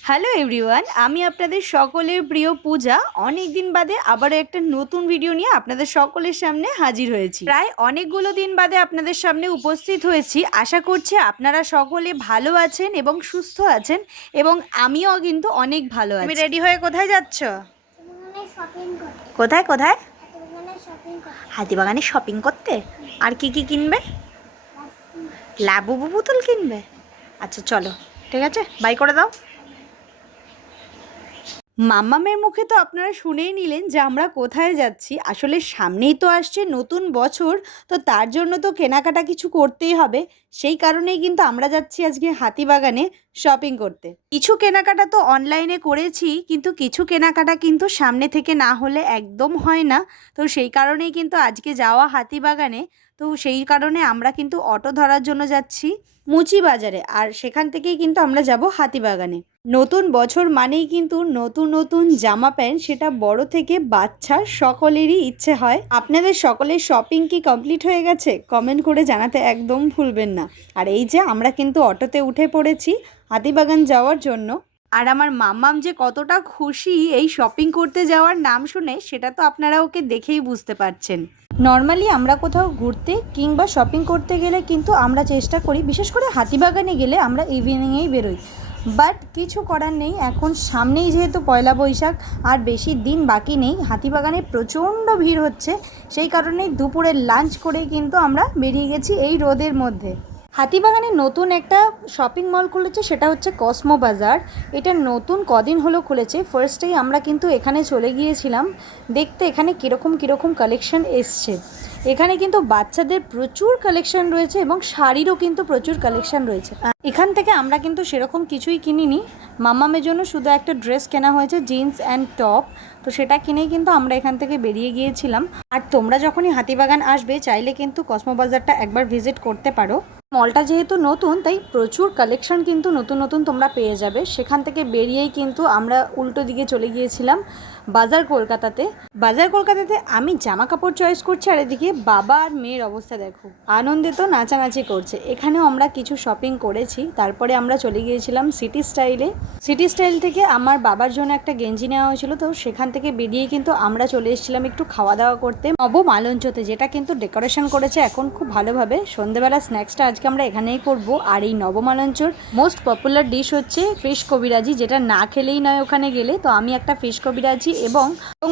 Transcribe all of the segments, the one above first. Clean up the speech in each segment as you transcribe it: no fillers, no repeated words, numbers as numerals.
Hello everyone, আমি আপনাদের সকলের প্রিয় পূজা। অনেক দিন বাদে আবারও একটা নতুন ভিডিও নিয়ে আপনাদের সকলের সামনে হাজির হয়েছি। প্রায় অনেকগুলো দিন বাদে আপনাদের সামনে উপস্থিত হয়েছি। আশা করছি আপনারা সকলে ভালো আছেন এবং সুস্থ আছেন, এবং আমিও কিন্তু অনেক ভালো আছি। তুমি রেডি হয়ে কোথায় যাচ্ছ? কোথায় কোথায়? হাতিবাগানে শপিং করতে। আর কি কি কিনবে? লাবুবু পুতুল কিনবে? আচ্ছা চলো, ঠিক আছে, বাই করে দাও। মাম্মামের মুখে তো আপনারা শুনেই নিলেন যে আমরা কোথায় যাচ্ছি। আসলে সামনেই তো আসছে নতুন বছর, তো তার জন্য তো কেনাকাটা কিছু করতেই হবে। সেই কারণেই কিন্তু আমরা যাচ্ছি আজকে হাতিবাগানে শপিং করতে। কিছু কেনাকাটা তো অনলাইনে করেছি, কিন্তু কিছু কেনাকাটা কিন্তু সামনে থেকে না হলে একদম হয় না। তো সেই কারণেই কিন্তু আজকে যাওয়া হাতিবাগানে। তো সেই কারণে আমরা কিন্তু অটো ধরার জন্য যাচ্ছি মুচি বাজারে, আর সেখান থেকেই কিন্তু আমরা যাব হাতিবাগানে। নতুন বছর মানেই কিন্তু নতুন নতুন জামা প্যান্ট, সেটা বড় থেকে বাচ্চা সকলেরই ইচ্ছে হয়। আপনাদের সকলের শপিং কি কমপ্লিট হয়ে গেছে? কমেন্ট করে জানাতে একদম ভুলবেন না। আর এই যে আমরা কিন্তু অটোতে উঠে পড়েছি হাতিবাগান যাওয়ার জন্য। আর আমার মাম্মাম যে কতটা খুশি এই শপিং করতে যাওয়ার নাম শুনে, সেটা তো আপনারা ওকে দেখেই বুঝতে পারছেন। নর্মালি আমরা কোথাও ঘুরতে কিংবা শপিং করতে গেলে কিন্তু আমরা চেষ্টা করি, বিশেষ করে হাতিবাগানে গেলে আমরা ইভিনিংয়েই বেরোই। বাট কিছু করার নেই, এখন সামনেই যেহেতু পয়লা বৈশাখ, আর বেশি দিন বাকি নেই। হাতিবাগানে প্রচণ্ড ভিড় হচ্ছে, সেই কারণেই দুপুরের লাঞ্চ করেই কিন্তু আমরা বেরিয়ে গেছি এই রোদের মধ্যে। হাতিবাগানে নতুন একটা শপিং মল খুলেছে, সেটা হচ্ছে কসমো বাজার। এটা নতুন কদিন হলো খুলেছে। ফার্স্টেই আমরা কিন্তু এখানে চলে গিয়েছিলাম দেখতে এখানে কীরকম কালেকশন এসছে। এখানে কিন্তু বাচ্চাদের প্রচুর কালেকশন রয়েছে এবং শাড়িরও কিন্তু প্রচুর কালেকশন রয়েছে। এখান থেকে আমরা কিন্তু সেরকম কিছুই কিনিনি। মাম্মামের জন্য শুধু একটা ড্রেস কেনা হয়েছে, জিন্স অ্যান্ড টপ। তো সেটা কিনেই কিন্তু আমরা এখান থেকে বেরিয়ে গিয়েছিলাম। আর তোমরা যখনই হাতিবাগান আসবে চাইলে কিন্তু কসমো বাজারটা একবার ভিজিট করতে পারো। মলটা যেহেতু নতুন, তাই প্রচুর কালেকশন কিন্তু নতুন নতুন তোমরা পেয়ে যাবে। সেখান থেকে বেরিয়েই কিন্তু আমরা উল্টো দিকে চলে গিয়েছিলাম বাজার কলকাতাতে আমি জামা কাপড় চয়েস করছি, আর এদিকে বাবা আর মেয়ের অবস্থা দেখো, আনন্দে তো নাচানাচি করছে। এখানেও আমরা কিছু শপিং করেছি। তারপরে আমরা চলে গিয়েছিলাম সিটি স্টাইল থেকে আমার বাবার জন্য একটা গেঞ্জি নেওয়া হয়েছিল। তো সেখান থেকে বেরিয়ে কিন্তু আমরা চলে এসেছিলাম একটু খাওয়া দাওয়া করতে নবমালঞ্চতে, যেটা কিন্তু ডেকোরেশন করেছে এখন খুব ভালোভাবে। সন্ধ্যেবেলা স্ন্যাক্সটা আজকে আমরা এখানেই করব। আর এই নবমালঞ্চর মোস্ট পপুলার ডিশ হচ্ছে ফিশ কবিরাজি, যেটা না খেলেই নয় ওখানে গেলে। তো আমি একটা ফিশ কবিরাজি এবং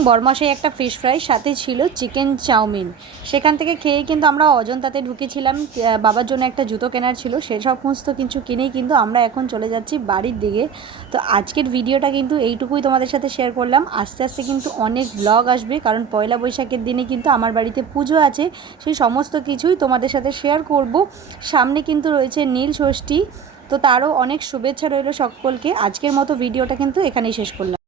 বরমাসাই একটা ফিশ ফ্রাই, সাথে ছিল চিকেন চাউমিন। সেখান থেকে খেয়ে কিন্তু আমরা অজন্তাতে ঢুকেছিলাম, বাবার জন্য একটা জুতো কেনার ছিল। সে সমস্ত কিছু কিনেই কিন্তু আমরা এখন চলে যাচ্ছি বাড়ির দিকে। তো আজকের ভিডিওটা কিন্তু এইটুকুই তোমাদের সাথে শেয়ার করলাম। আস্তে আস্তে কিন্তু অনেক ব্লগ আসবে, কারণ পয়লা বৈশাখের দিনে কিন্তু আমার বাড়িতে পুজো আছে। সেই সমস্ত কিছুই তোমাদের সাথে শেয়ার করব। সামনে কিন্তু রয়েছে নীল ষষ্ঠী, তো তারও অনেক শুভেচ্ছা রইল সকলকে। আজকের মতো ভিডিওটা কিন্তু এখানেই শেষ করলাম।